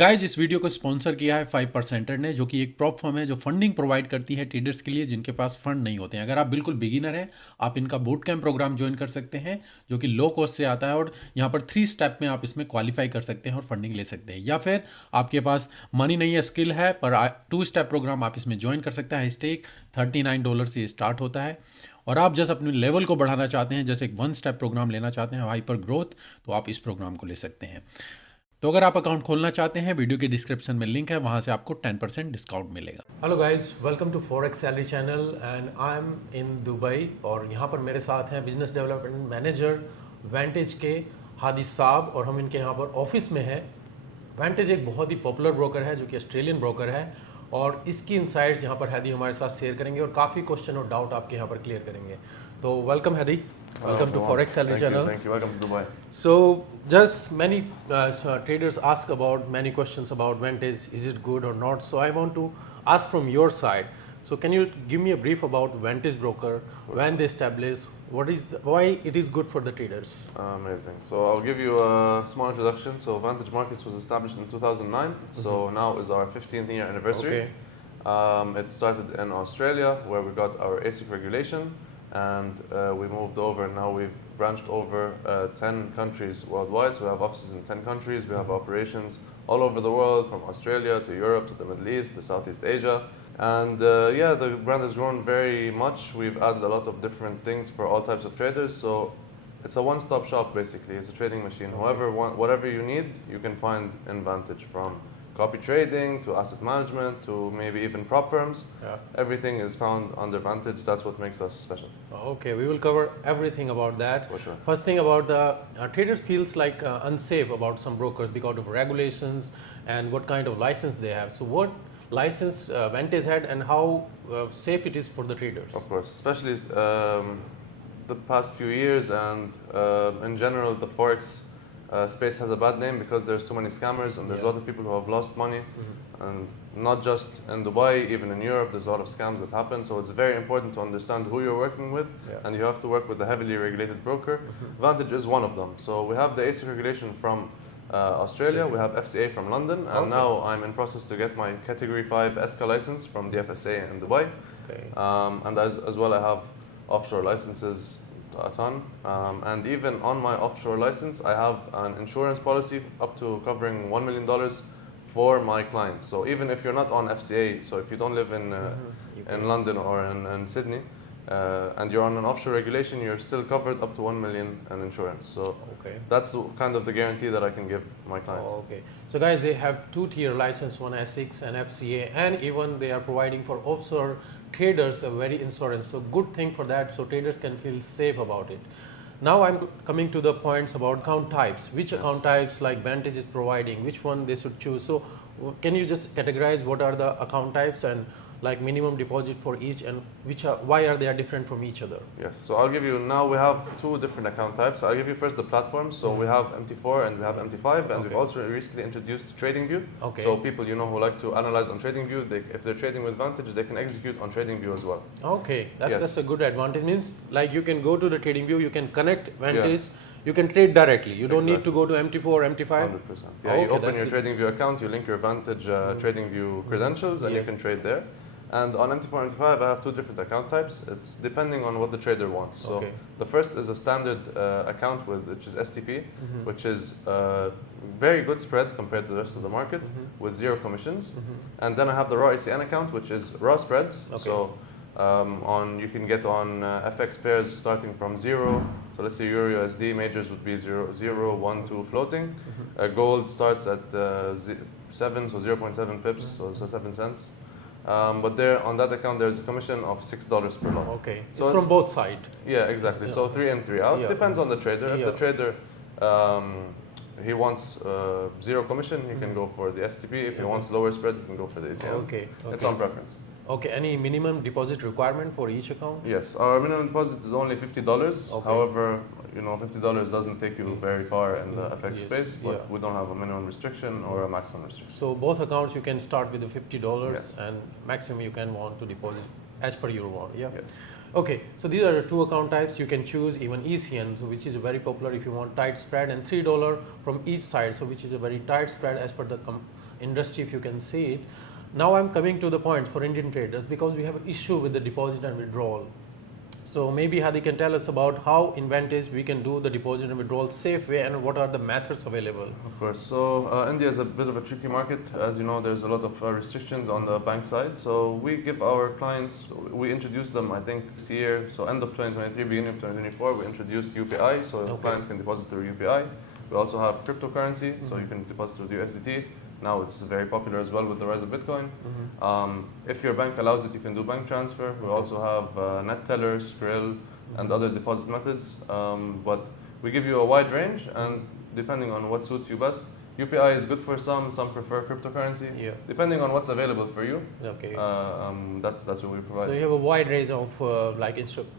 Guys इस video को sponsor किया है 5% ने, जो कि एक प्रॉप फर्म है जो फंडिंग प्रोवाइड करती है ट्रेडर्स के लिए जिनके पास फंड नहीं होते हैं। अगर आप बिल्कुल बिगिनर हैं, आप इनका बूट कैम्प प्रोग्राम ज्वाइन कर सकते हैं जो कि लो कॉस्ट से आता है, और यहाँ पर 3 स्टेप में आप इसमें क्वालिफाई कर सकते हैं और फंडिंग ले सकते हैं। या फिर आपके पास मनी नहीं है, स्किल है, पर 2 स्टेप प्रोग्राम आप इसमें ज्वाइन कर सकते हैं। स्टेक $39 से स्टार्ट होता है, और आप जैसे अपने लेवल को बढ़ाना चाहते हैं, जैसे एक 1 स्टेप प्रोग्राम लेना चाहते हैं हाइपर ग्रोथ, तो आप इस प्रोग्राम को ले सकते हैं। तो अगर आप अकाउंट खोलना चाहते हैं, वीडियो के डिस्क्रिप्शन में लिंक है, वहां से आपको 10% डिस्काउंट मिलेगा। Hello guys, welcome to forex salary channel and I am in Dubai, और यहाँ पर मेरे साथ हैं बिजनेस डेवलपमेंट मैनेजर वेंटेज के हादी साहब, और हम इनके यहाँ पर ऑफिस में हैं। वेंटेज एक बहुत ही पॉपुलर ब्रोकर है जो कि ऑस्ट्रेलियन ब्रोकर है, और इसकी इनसाइट्स यहाँ पर हैदी हमारे साथ शेयर करेंगे और काफ़ी क्वेश्चन और डाउट आपके यहाँ पर क्लियर करेंगे। तो वेलकम हैदी, welcome to Forex Salary Channel. Thank you. Welcome to Dubai. So, just many traders ask about many questions about Vantage. Is it good or not? So, I want to ask from your side. So, can you give me a brief about Vantage Broker, when they established, why it is good for the traders? Amazing. So I'll give you a small introduction. So Vantage Markets was established in 2009. So now is our 15th year anniversary. Okay. It started in Australia where we got our ASIC regulation. And we moved over, and now we've branched over 10 countries worldwide. So we have offices in 10 countries. We have operations all over the world, from Australia to Europe to the Middle East to Southeast Asia. And yeah, the brand has grown very much. We've added a lot of different things for all types of traders. So it's a one-stop shop basically. It's a trading machine. Whatever you need, you can find in Vantage, from copy trading to asset management to maybe even prop firms. Yeah. Everything is found under Vantage. That's what makes us special. Okay, we will cover everything about that. For sure. First thing about the traders feels like unsafe about some brokers because of regulations and what kind of license they have. So what license Vantage had, and how safe it is for the traders? Of course, especially the past few years, and in general the Forex space has a bad name because there's too many scammers, and there's a lot of people who have lost money. And not just in Dubai, even in Europe, there's a lot of scams that happen. So it's very important to understand who you're working with, and you have to work with a heavily regulated broker. Vantage is one of them. So we have the ASIC regulation from Australia, we have FCA from London, and now I'm in process to get my Category 5 ESCA license from the FSA in Dubai. Okay. And as well, I have offshore licenses a ton, and even on my offshore license I have an insurance policy up to covering $1 million for my clients. So even if you're not on FCA, so if you don't live in London or in Sydney, and you're on an offshore regulation, you're still covered up to $1 million in insurance. So that's kind of the guarantee that I can give my clients. Okay, so guys, they have 2-tier license, one S6 and FCA, and even they are providing for offshore traders a very insurance. So good thing for that, so traders can feel safe about it. Now I'm coming to the points about account types. Which account types like Vantage is providing, which one they should choose. So can you just categorize what are the account types and like minimum deposit for each, and why are they different from each other? Yes, so I'll give you, now we have 2 different account types. I'll give you first the platforms. So we have MT4 and we have MT5, and we've also recently introduced TradingView. Okay. So people who like to analyze on TradingView, if they're trading with Vantage, they can execute on TradingView as well. Okay, that's a good advantage. Means like you can go to the TradingView, you can connect Vantage, you can trade directly. You don't need to go to MT4 or MT5. 100%. Yeah, you open your TradingView account, you link your Vantage TradingView credentials, and you can trade there. And on MT4 and MT5, I have 2 different account types. It's depending on what the trader wants. So the first is a standard account which is STP, which is very good spread compared to the rest of the market, with 0 commissions. And then I have the raw ECN account, which is raw spreads. So you can get on FX pairs starting from 0. So let's say Euro USD majors would be 0, 1, 2 floating. Gold starts at 7, so 0.7 pips, so 7 cents. But there on that account there's a commission of $6 per lot. Okay, so it's from both sides. Yeah, exactly. So 3 in 3 out. Depends on the trader. If the trader he wants 0 commission, he can go for the STP. If he wants lower spread, he can go for the ECN. Okay. It's on preference. Okay, any minimum deposit requirement for each account? Yes, our minimum deposit is only $50. Okay. However, $50 doesn't take you very far in the FX space, but we don't have a minimum restriction or a maximum restriction. So both accounts you can start with the $50, and maximum you can want to deposit as per your want. Yeah. Yes. Okay, so these are the 2 account types. You can choose even ECN, so which is very popular if you want tight spread, and $3 from each side, so which is a very tight spread as per the industry, if you can see it. Now I'm coming to the point for Indian traders, because we have an issue with the deposit and withdrawal. So maybe Hadi can tell us about how in Vantage we can do the deposit and withdrawal safe way, and what are the methods available. Of course. So India is a bit of a tricky market. As you know, there's a lot of restrictions on the bank side. So we give our clients, we introduced them, I think, this year. So end of 2023, beginning of 2024, we introduced UPI. So clients can deposit through UPI. We also have cryptocurrency. So you can deposit through USDT. Now it's very popular as well with the rise of Bitcoin. If your bank allows it, you can do bank transfer. We also have net tellers, Skrill, and other deposit methods. But we give you a wide range, and depending on what suits you best. UPI is good for some prefer cryptocurrency. Yeah. Depending on what's available for you. Okay. That's what we provide. So you have a wide range of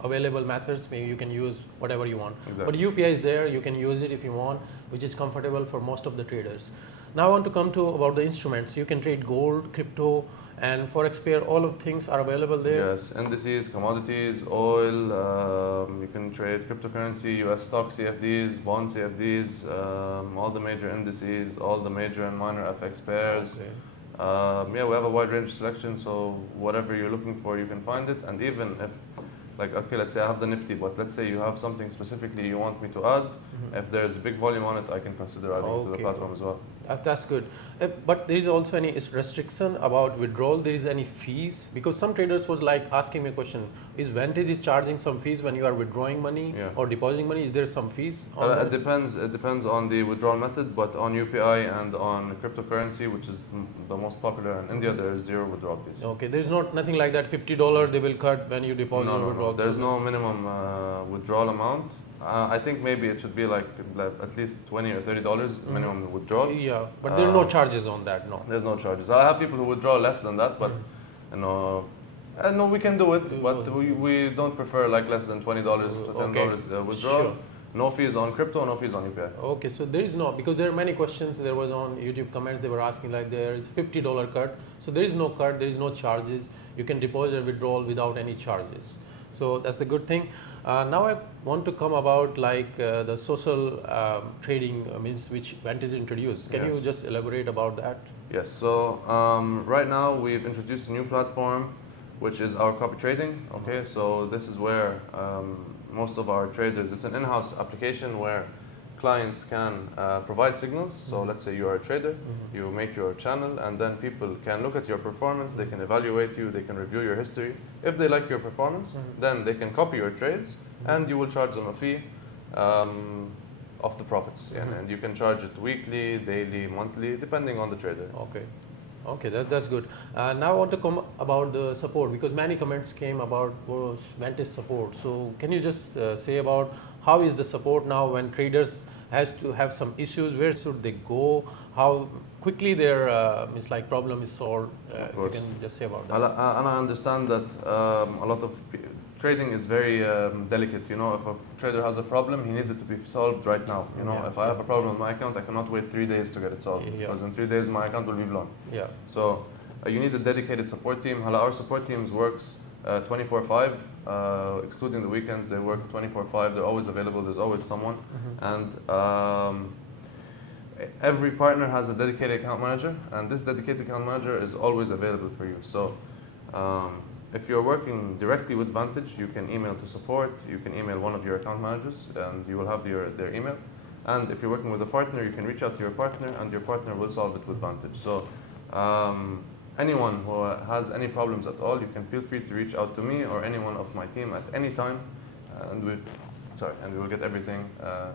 available methods. Maybe you can use whatever you want. Exactly. But UPI is there. You can use it if you want, which is comfortable for most of the traders. Now I want to come to about the instruments. You can trade gold, crypto, and Forex pair. All of things are available there. Yes, indices, commodities, oil. You can trade cryptocurrency, US stock CFDs, bond CFDs, all the major indices, all the major and minor FX pairs. Okay. Yeah, we have a wide range of selection, so whatever you're looking for, you can find it. And even if, like, okay, let's say I have the Nifty, but let's say you have something specifically you want me to add, if there's a big volume on it, I can consider adding it to the platform as well. That's good. But there is also any restriction about withdrawal? There is any fees? Because some traders was like asking me a question, is Vantage is charging some fees when you are withdrawing money or depositing money? Is there some fees? It depends on the withdrawal method, but on UPI and on cryptocurrency, which is the most popular in India, there is zero withdrawal fees. Okay, there's nothing like that $50 they will cut when you deposit or withdraw. There's no minimum withdrawal amount. I think maybe it should be like at least $20 or $30 minimum withdrawal. Yeah, but there are no charges on that, no. There's no charges. I have people who withdraw less than that, but no, we can do it, but we don't prefer like less than $20 to $10 withdrawal. Sure. No fees on crypto, no fees on UPI. Okay, so there is no, because there are many questions, there was on YouTube comments, they were asking like there is $50 cut. So there is no cut, there is no charges. You can deposit and withdrawal without any charges. So that's the good thing. Now I want to come about like the social trading means which Vantage introduced. Can you just elaborate about that? Yes, so right now we've introduced a new platform, which is our copy trading. Okay, so this is where most of our traders, it's an in-house application where clients can provide signals. So let's say you are a trader, you make your channel, and then people can look at your performance, they can evaluate you, they can review your history. If they like your performance, then they can copy your trades, and you will charge them a fee of the profits. And you can charge it weekly, daily, monthly, depending on the trader. Okay. Okay, that's good. Now I want to come about the support, because many comments came about Vantage support. So can you just say about how is the support now when traders has to have some issues? Where should they go? How quickly their problem is solved? You can just say about that. And I understand that a lot of trading is very delicate. You know, if a trader has a problem, he needs it to be solved right now. You know, if I have a problem with my account, I cannot wait 3 days to get it solved, because in 3 days my account will be blown. Yeah. So you need a dedicated support team. Our support teams works 24/5, excluding the weekends. They work 24/5. They're always available. There's always someone, and every partner has a dedicated account manager, and this dedicated account manager is always available for you. So if you're working directly with Vantage, you can email to support. You can email one of your account managers, and you will have their email. And if you're working with a partner, you can reach out to your partner, and your partner will solve it with Vantage. So anyone who has any problems at all, you can feel free to reach out to me or anyone of my team at any time, and we will get everything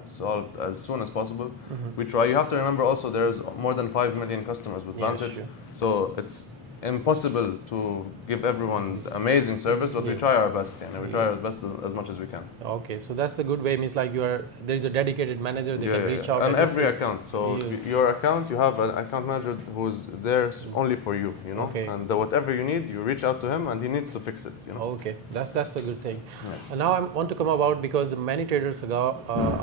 solved as soon as possible. We try. You have to remember also there's more than 5 million customers with Vantage, so it's impossible to give everyone amazing service, but we try our best, and we try our best as much as we can. Okay, so that's the good way. Means like there is a dedicated manager, they can reach out. And every account. So your account, you have an account manager who's there only for you. You know, okay. And whatever you need, you reach out to him, and he needs to fix it. You know. Okay, that's a good thing. Yes. And now I want to come about because the many traders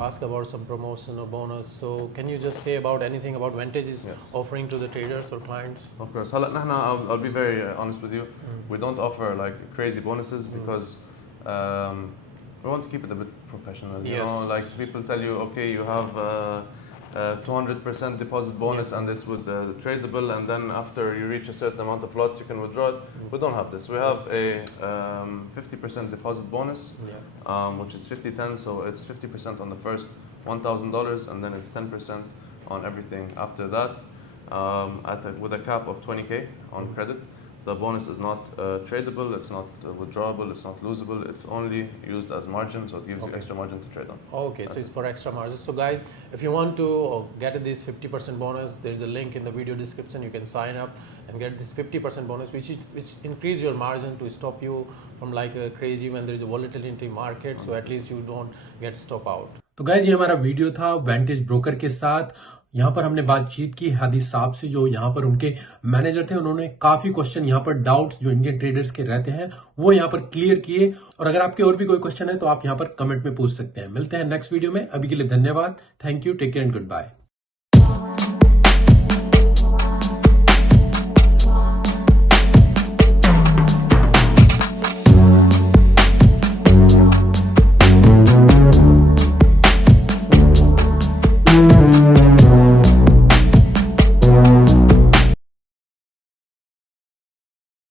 ask about some promotion or bonus. So can you just say about anything about Vantage is offering to the traders or clients? Of course. I'll be very honest with you. We don't offer like crazy bonuses because we want to keep it a bit professional. You know, like people tell you, okay, you have 200% deposit bonus, and it's with tradable, and then after you reach a certain amount of lots you can withdraw it. We don't have this. We have a 50% deposit bonus, which is 50-10, so it's 50% on the first $1,000, and then it's 10% on everything after that, with a cap of 20K on credit. The bonus is not tradable, it's not withdrawable, it's not losable, it's only used as margin, so it gives you extra margin to trade on. Okay, so it's for extra margins. So guys, if you want to get this 50% bonus, there's a link in the video description. You can sign up and get this 50% bonus, which increase your margin to stop you from like crazy when there is a volatility market, so at least you don't get stop out. तो guys ये हमारा video था वेंटेज broker के साथ। यहाँ पर हमने बातचीत की हादी साहब से, जो यहाँ पर उनके मैनेजर थे। उन्होंने काफी क्वेश्चन यहाँ पर डाउट्स जो इंडियन ट्रेडर्स के रहते हैं वो यहाँ पर क्लियर किए। और अगर आपके और भी कोई क्वेश्चन है तो आप यहाँ पर कमेंट में पूछ सकते हैं। मिलते हैं नेक्स्ट वीडियो में। अभी के लिए धन्यवाद। Thank you, take care and good bye.